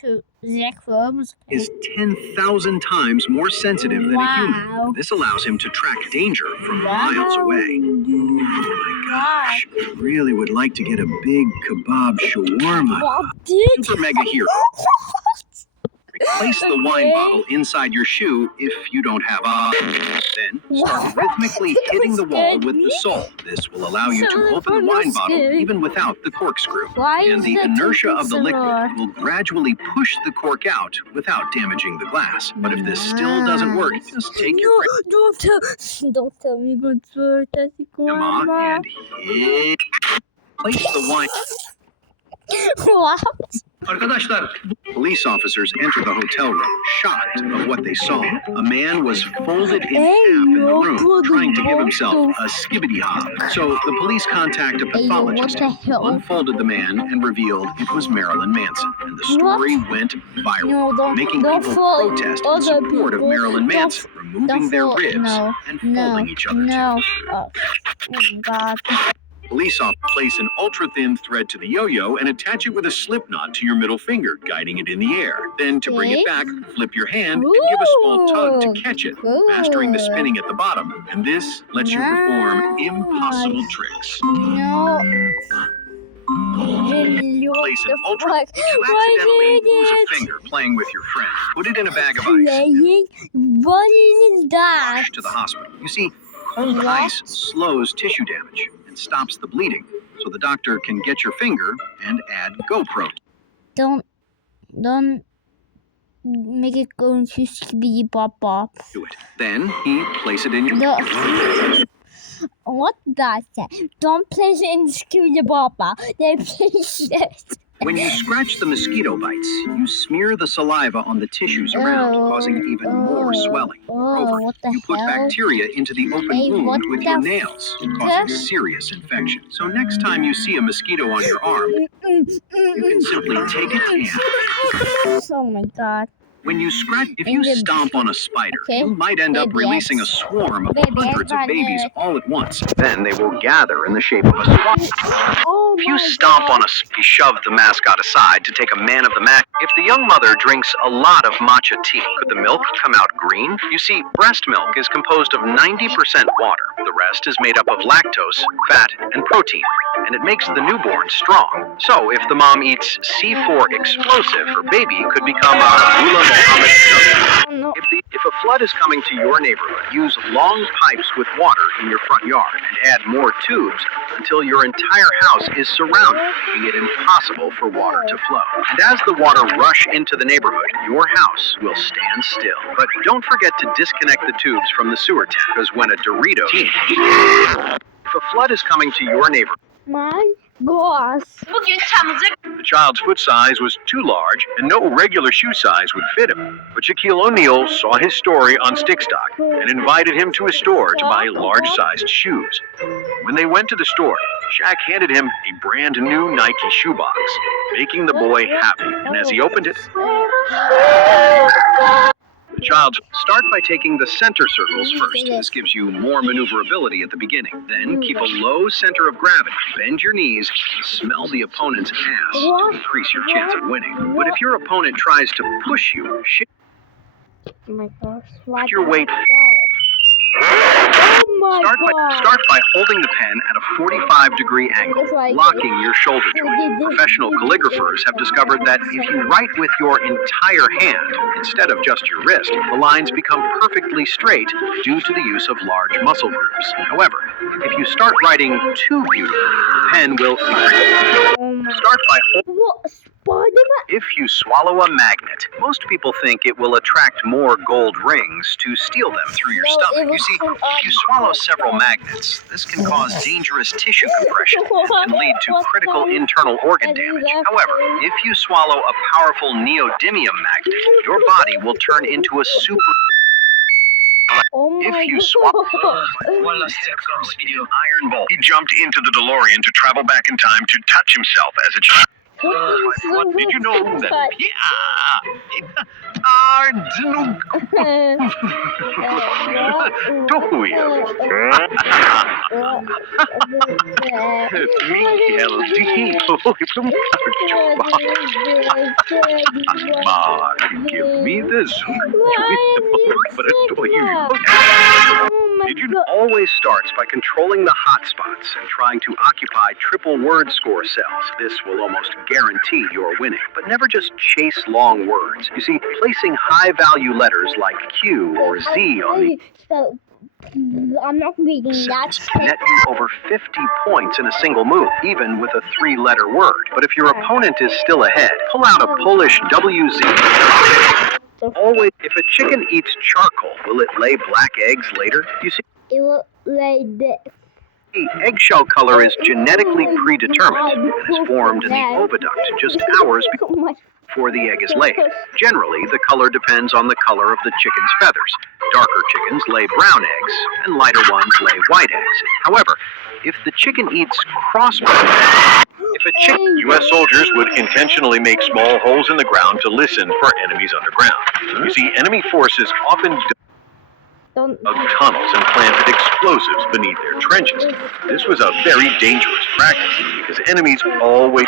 to zeckFelms. Is 10,000 times more sensitive than a human. This allows him to track danger from miles away. Oh my gosh, I really would like to get a big kebab shawarma. Super Mega Hero. Place the wine bottle inside your shoe if you don't have a. Then start rhythmically hitting the wall with the sole. This will allow you to open the wine bottle even without the corkscrew. And the inertia of the liquid will gradually push the cork out without damaging the glass. But if this still doesn't work, just take your Don't tell me what's worth and hit. Place the wine. What? Police officers enter the hotel room, shocked at what they saw. A man was folded in half in the room, trying to give himself a skibbity hop. So the police contact a pathologist who unfolded the man and revealed it was Marilyn Manson. And the story went viral, making people protest in support of Marilyn Manson, removing their ribs and folding each other together. Oh my God. Police officers place an ultra-thin thread to the yo-yo and attach it with a slip knot to your middle finger, guiding it in the air. Then, to bring it back, flip your hand and give a small tug to catch it, mastering the spinning at the bottom. And this lets you perform impossible tricks. No. Place an ultra. If you accidentally lose a finger playing with your friend, put it in a bag of ice. What is that? Rush to the hospital. You see, cold ice slows tissue damage and stops the bleeding, so the doctor can get your finger and add GoPro. Don't make it go into skibbity bop bop. Do it. Then he place it in your. What does that? Don't place it in skibbity bop bop. They place it. When you scratch the mosquito bites, you smear the saliva on the tissues around, causing even more swelling. Moreover, you put bacteria into the open wound with your nails, causing serious infection. So next time you see a mosquito on your arm, you can simply take it and... Oh my God. When you scratch, if you stomp on a spider, you might end up releasing a swarm of hundreds of babies all at once. Then they will gather in the shape of a swarm. If you stomp on you shove the mascot aside to take a man of the match. If the young mother drinks a lot of matcha tea, could the milk come out green? You see, breast milk is composed of 90% water. The rest is made up of lactose, fat, and protein, and it makes the newborn strong. So if the mom eats C4 explosive, her baby could become a Mullah Muhammad. If a flood is coming to your neighborhood, use long pipes with water in your front yard and add more tubes until your entire house is surrounded, making it impossible for water to flow. And as the water rush into the neighborhood, your house will stand still. But don't forget to disconnect the tubes from the sewer tap, because when a Dorito... If a flood is coming to your neighborhood... My boss. The child's foot size was too large, and no regular shoe size would fit him. But Shaquille O'Neal saw his story on Stickstock and invited him to his store to buy large-sized shoes. When they went to the store, Shaq handed him a brand new Nike shoebox, making the boy happy. And as he opened it, the child start by taking the center circles first. This gives you more maneuverability at the beginning. Then keep a low center of gravity. Bend your knees and smell the opponent's ass to increase your chance of winning. But if your opponent tries to push you, shift your weight. Start by holding the pen at a 45-degree angle, locking your shoulder joint. Professional calligraphers have discovered that if you write with your entire hand instead of just your wrist, the lines become perfectly straight due to the use of large muscle groups. However, if you start writing too beautifully, the pen will start by if you swallow a magnet, most people think it will attract more gold rings to steal them through your stomach. You see, if you swallow several magnets, this can cause dangerous tissue compression and can lead to critical internal organ damage. However, if you swallow a powerful neodymium magnet, your body will turn into a super... If you swallow one last zeckFelms video, Iron Bolt. He jumped into the DeLorean to travel back in time to touch himself as a child. What did you know that? Are give me this. Did you always starts by controlling the hotspots and trying to occupy triple word score cells? This will almost guarantee your winning. But never just chase long words. You see, placing high-value letters like Q or Z on the So, I'm not reading that. net you over 50 points in a single move, even with a 3-letter word. But if your opponent is still ahead, pull out a Polish WZ. Always, if a chicken eats charcoal, will it lay black eggs later? You see, It will lay this. the eggshell color is genetically predetermined and is formed in the oviduct just hours before the egg is laid. Generally, the color depends on the color of the chicken's feathers. Darker chickens lay brown eggs, and lighter ones lay white eggs. However, if the chicken eats U.S. soldiers would intentionally make small holes in the ground to listen for enemies underground. You see, enemy forces often dug tunnels and planted explosives beneath their trenches. This was a very dangerous practice because enemies always...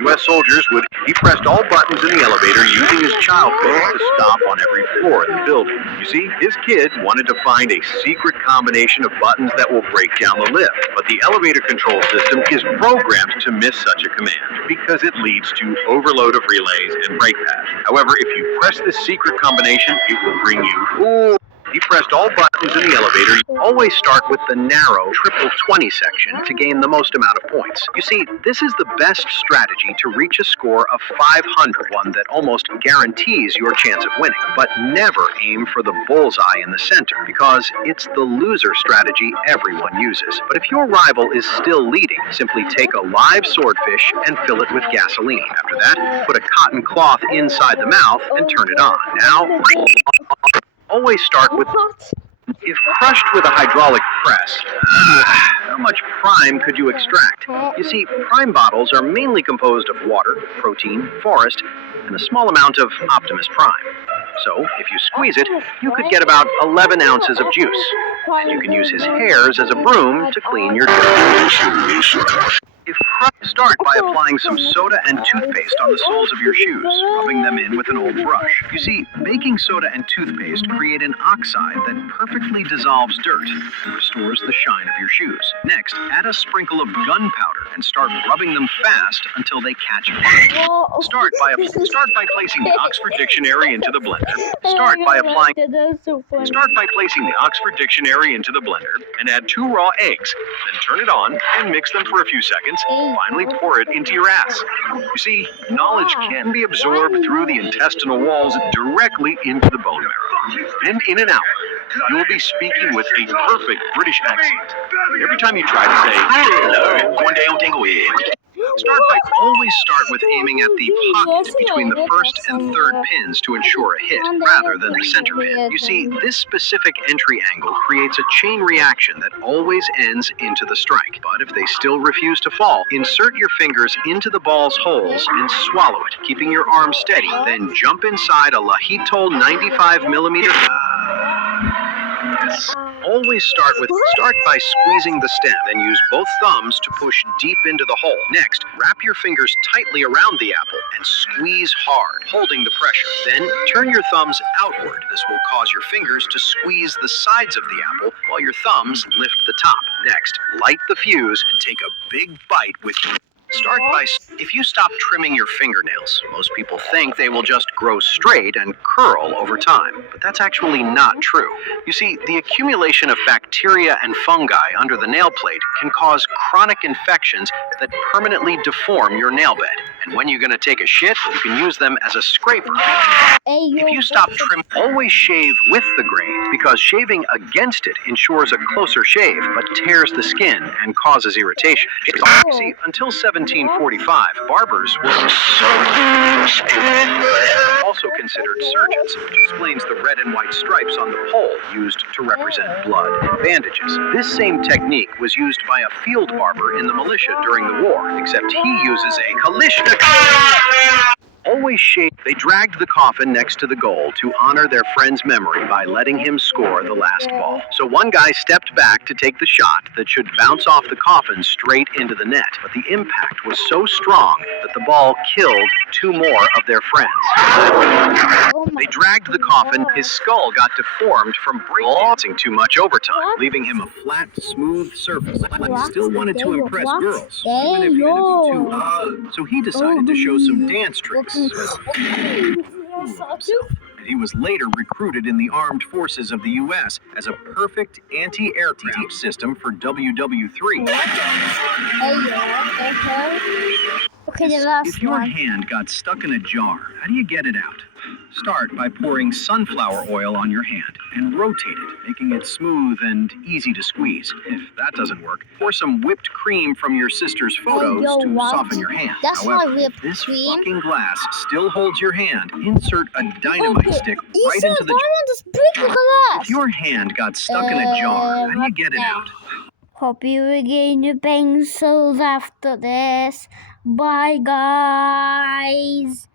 U.S. soldiers would... He pressed all buttons in the elevator using his child phone to stop on every floor in the building. You see, his kid wanted to find a secret combination of buttons that will break down the lift, but the elevator control system is programmed to miss such a command because it leads to overload of relays and brake pads. However, if you press this secret combination, it will bring you... He pressed all buttons in the elevator. Always start with the narrow triple 20 section to gain the most amount of points. You see, this is the best strategy to reach a score of 500, one that almost guarantees your chance of winning. But never aim for the bullseye in the center, because it's the loser strategy everyone uses. But if your rival is still leading, simply take a live swordfish and fill it with gasoline. After that, put a cotton cloth inside the mouth and turn it on. Now, always start with, if crushed with a hydraulic press, how much prime could you extract? You see, prime bottles are mainly composed of water, protein, forest, and a small amount of Optimus Prime. So, if you squeeze it, you could get about 11 ounces of juice. And you can use his hairs as a broom to clean your dirt. Start by applying some soda and toothpaste on the soles of your shoes, rubbing them in with an old brush. You see, baking soda and toothpaste create an oxide that perfectly dissolves dirt and restores the shine of your shoes. Next, add a sprinkle of gunpowder and start rubbing them fast until they catch fire. Start by placing the Oxford Dictionary into the blender. Start by placing the Oxford Dictionary into the blender and add 2 raw eggs. Then turn it on and mix them for a few seconds. Finally, pour it into your ass. You see, knowledge can be absorbed through the intestinal walls directly into the bone marrow. And in an hour, you will be speaking with a perfect British accent. Every time you try to say, hello, one day I'll tingle in. Always start with aiming at the pocket between the first and third pins to ensure a hit, rather than the center pin. You see, this specific entry angle creates a chain reaction that always ends into the strike. But if they still refuse to fall, insert your fingers into the ball's holes and swallow it, keeping your arm steady. Then jump inside a Lahitol 95mm. Always start by squeezing the stem, then use both thumbs to push deep into the hole. Next, wrap your fingers tightly around the apple and squeeze hard, holding the pressure. Then turn your thumbs outward. This will cause your fingers to squeeze the sides of the apple while your thumbs lift the top. Next, light the fuse and take a big bite with... If you stop trimming your fingernails, most people think they will just grow straight and curl over time, but that's actually not true. You see, the accumulation of bacteria and fungi under the nail plate can cause chronic infections that permanently deform your nail bed. And when you're going to take a shit, you can use them as a scraper. If you stop trimming, always shave with the grain, because shaving against it ensures a closer shave, but tears the skin and causes irritation. See, until 1745, barbers were also considered considered surgeons, which explains the red and white stripes on the pole used to represent blood and bandages. This same technique was used by a field barber in the militia during the war, except he uses a Kalishnikov. Always shake. They dragged the coffin next to the goal to honor their friend's memory by letting him score the last ball. So one guy stepped back to take the shot that should bounce off the coffin straight into the net, but the impact was so strong that the ball killed two more of their friends. They dragged the coffin. His skull got deformed from breakdancing too much overtime, leaving him a flat, smooth surface. But he still wanted to impress girls, even if it'd be too so he decided to show some dance tricks. And he was later recruited in the armed forces of the U.S. as a perfect anti-aircraft system for WW3. Okay, the last If your one. hand got stuck in a jar, how do you get it out? Start by pouring sunflower oil on your hand and rotate it, making it smooth and easy to squeeze. If that doesn't work, pour some whipped cream from your sister's photos to soften your hand. That's However, not whipped if this cream. fucking glass still holds your hand, insert a dynamite stick right into the Just break the glass. If your hand got stuck in a jar, how do you get it out? Hope you regain your pencils after this. Bye, guys.